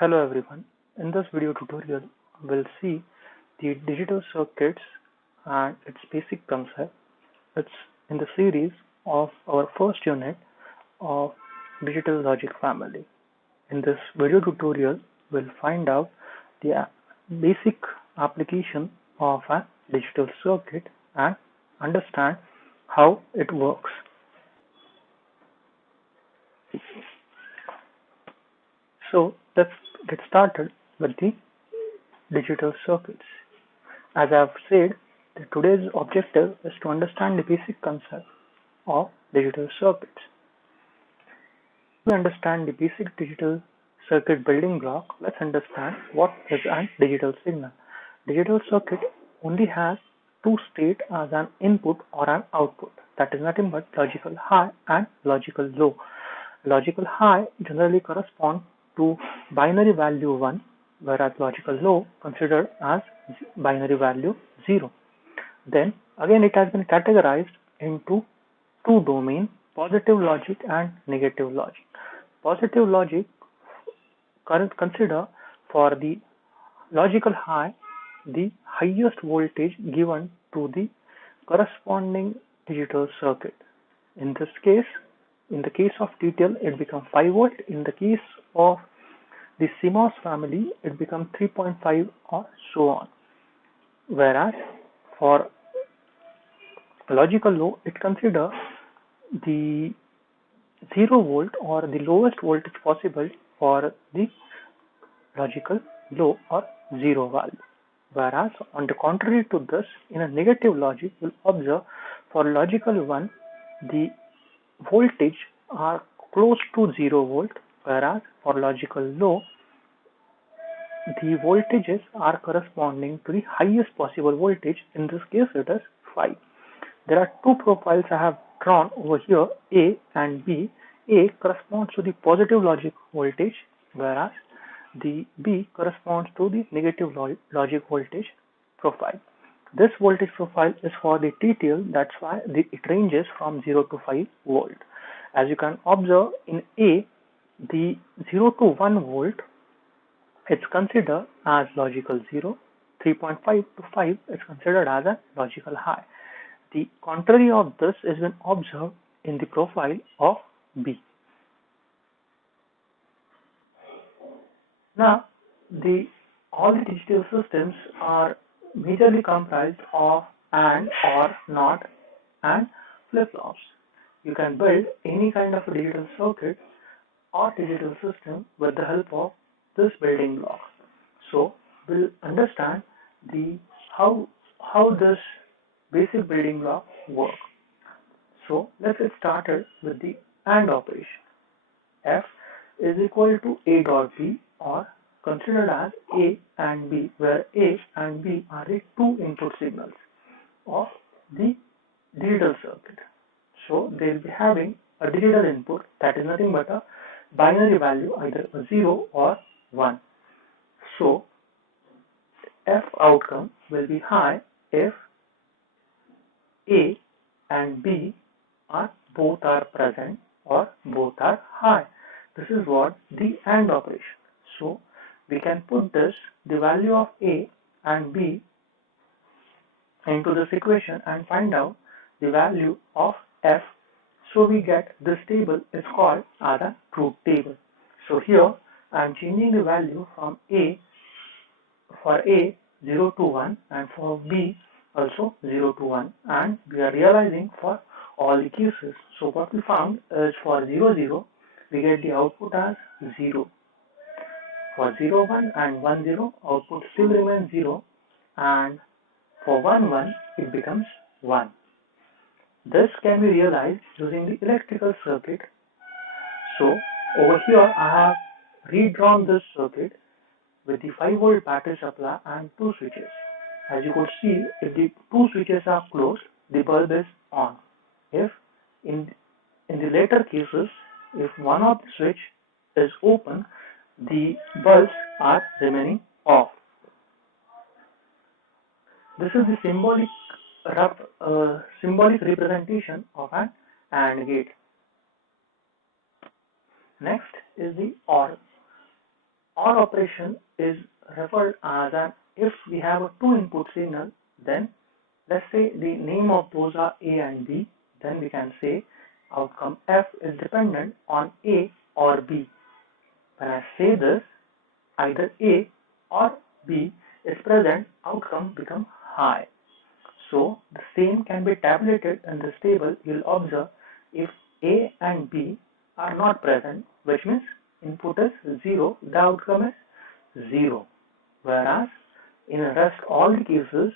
Hello everyone. In this video tutorial, we'll see the digital circuits and its basic concept. It's in the series of our first unit of digital logic family. In this video tutorial, we'll find out the basic application of a digital circuit and understand how it works. So let's get started with the digital circuits. As I have said, today's objective is to understand the basic concept of digital circuits. To understand the basic digital circuit building block, let's understand what is a digital signal. Digital circuit only has two states as an input or an output. That is nothing but logical high and logical low. Logical high generally corresponds to binary value 1, whereas logical low considered as binary value 0. Then again it has been categorized into two domains, positive logic and negative logic. Positive logic consider for the logical high the highest voltage given to the corresponding digital circuit. In this case, in the case of TTL, it becomes 5 volt. In the case of the CMOS family, it becomes 3.5 or so on. Whereas for logical low, it considers the 0 volt or the lowest voltage possible for the logical low or 0 value. Whereas on the contrary to this, in a negative logic, you'll observe for logical 1, the voltage are close to 0 volt, whereas for logical low, the voltages are corresponding to the highest possible voltage. In this case, it is 5. There are two profiles I have drawn over here, A and B. A corresponds to the positive logic voltage, whereas the B corresponds to the negative logic voltage profile. This voltage profile is for the TTL, that's why it ranges from 0 to 5 volt. As you can observe in A, the 0 to 1 volt, it's considered as logical 0, 3.5 to 5 is considered as a logical high. The contrary of this is been observed in the profile of B. Now, all the digital systems are majorly comprised of AND or NOT and flip-flops. You can build any kind of a digital circuit or digital system with the help of this building block. So we'll understand how this basic building block works. So let's get started with the AND operation. F is equal to A dot B, or considered as A and B, where A and B are the two input signals of the digital circuit. So they'll be having a digital input that is nothing but a binary value, either a 0 or 1. So F outcome will be high if A and B are both are present or both are high. This is what the AND operation. So we can put the value of A and B into this equation and find out the value of F. So we get this table is called as a truth table. So here I am changing the value from A, for A 0 to 1 and for B also 0 to 1, and we are realizing for all the cases. So what we found is for 0 0 we get the output as 0. For 0 1 and 1 0, output still remains 0, and for 1 1 it becomes 1. This can be realized using the electrical circuit. So over here I have redrawn this circuit with the 5 volt battery supply and two switches. As you could see, if the two switches are closed, the bulb is on. If in the later cases, if one of the switch is open, the bulbs are remaining off. This is the symbolic representation of an AND gate. Next is the OR. OR operation is referred as an if we have a two input signal, then let's say the name of those are A and B, then we can say outcome F is dependent on A or B. When I say this, either A or B is present, outcome become high. So the same can be tabulated in this table. You'll observe if A and B are not present, which means input is 0, the outcome is 0. Whereas in the rest all the cases,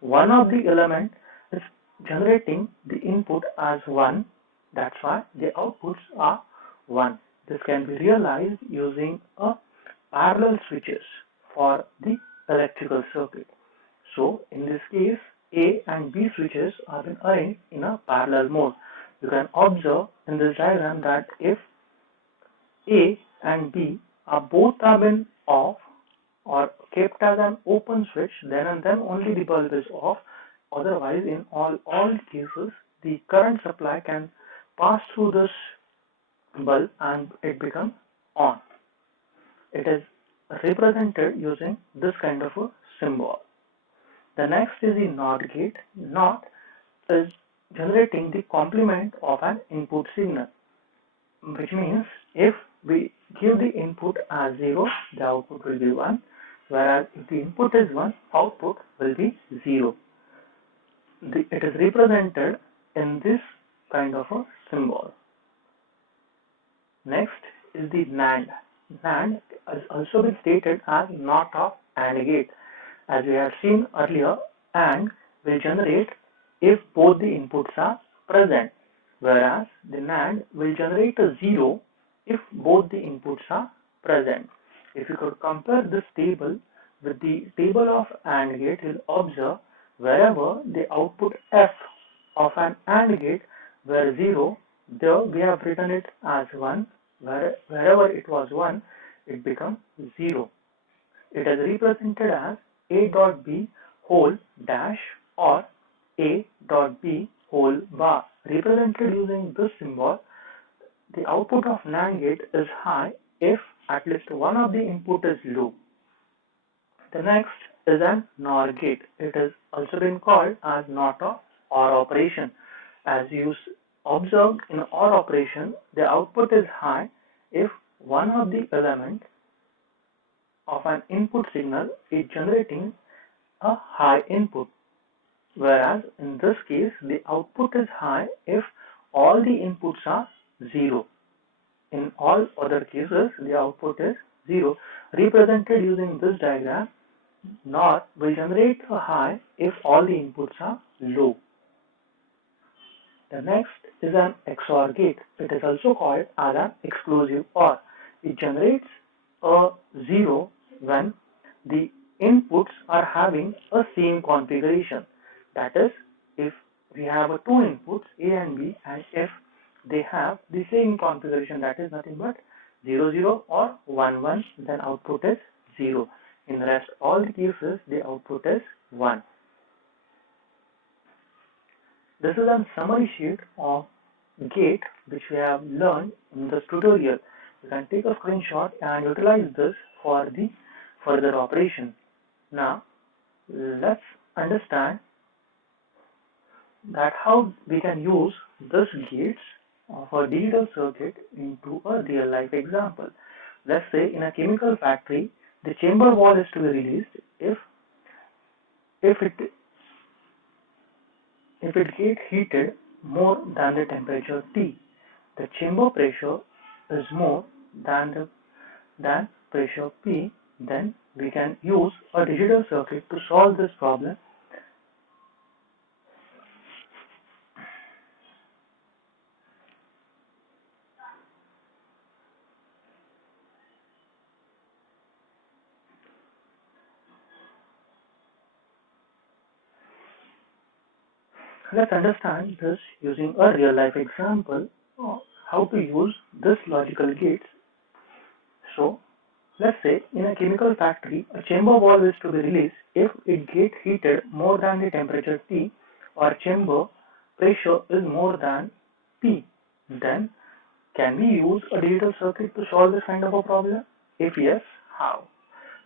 one of the element is generating the input as 1. That's why the outputs are 1. This can be realized using a parallel switches for the electrical circuit. So in this case, A and B switches are been arranged in a parallel mode. You can observe in this diagram that if A and B are both have been off or kept as an open switch, then and then only the bulb is off. Otherwise, in all cases, the current supply can pass through this bulb and it becomes on. It is represented using this kind of a symbol. The next is the NOT gate. NOT is generating the complement of an input signal, which means if we give the input as 0, the output will be 1, whereas if the input is 1, output will be 0. It is represented in this kind of a symbol. Next is the NAND. NAND is also been stated as NOT of AND gate. As we have seen earlier, AND will generate if both the inputs are present, whereas the NAND will generate a 0 if both the inputs are present. If you could compare this table with the table of AND gate, you'll observe wherever the output F of an AND gate were 0, there we have written it as 1. Wherever it was 1, it becomes 0. It is represented as A dot B whole dash or A dot B whole bar. Represented using this symbol, the output of NAND gate is high if at least one of the input is low. The next is an NOR gate. It is also been called as NOT of OR operation. As you observed in OR operation, the output is high if one of the elements of an input signal is generating a high input, whereas in this case the output is high if all the inputs are 0. In all other cases the output is 0. Represented using this diagram, NOR will generate a high if all the inputs are low. The next is an XOR gate. It is also called as an exclusive OR. It generates a 0 when the inputs are having a same configuration. That is, if we have a two inputs A and B, and if they have the same configuration, that is nothing but 0 0 or 1 1, then output is 0. In the rest all the cases the output is 1. This is a summary sheet of gate which we have learned in this tutorial. You can take a screenshot and utilize this for the further operation. Now let's understand that how we can use this gates of a digital circuit into a real life example. Let's say in a chemical factory, the chamber wall is to be released. If it gets heated more than the temperature T, the chamber pressure is more than pressure P, then we can use a digital circuit to solve this problem. Let's understand this using a real life example of how to use this logical gates. So let's say in a chemical factory, a chamber valve is to be released if it gets heated more than the temperature T or chamber pressure is more than P. Then can we use a digital circuit to solve this kind of a problem? If yes, how.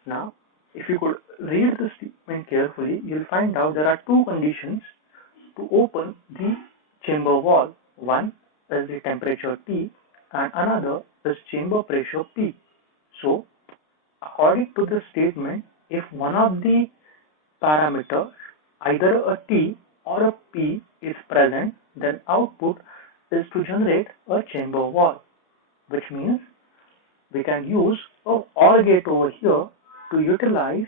Now, if you could read the statement carefully, you'll find out there are two conditions to open the chamber wall. One is the temperature T and another is chamber pressure P. So, according to the statement, if one of the parameters, either a T or a P, is present, then output is to generate a chamber wall, which means we can use a OR gate over here to utilize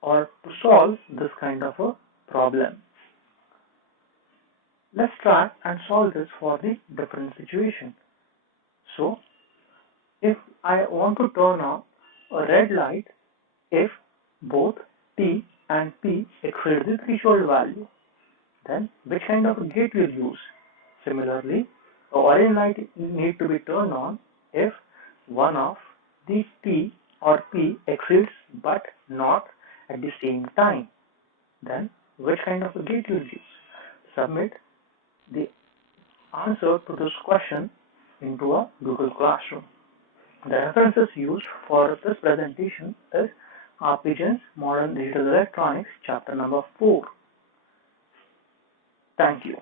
or to solve this kind of a problem. Let's try and solve this for the different situation. So, if I want to turn on a red light if both T and P exceed the threshold value, then which kind of a gate will use? Similarly, the orange light need to be turned on if one of the T or P exceeds but not at the same time. Then which kind of a gate will use? Submit the answer to this question into a Google Classroom. The references used for this presentation is RPGen's Modern Digital Electronics, chapter number 4. Thank you.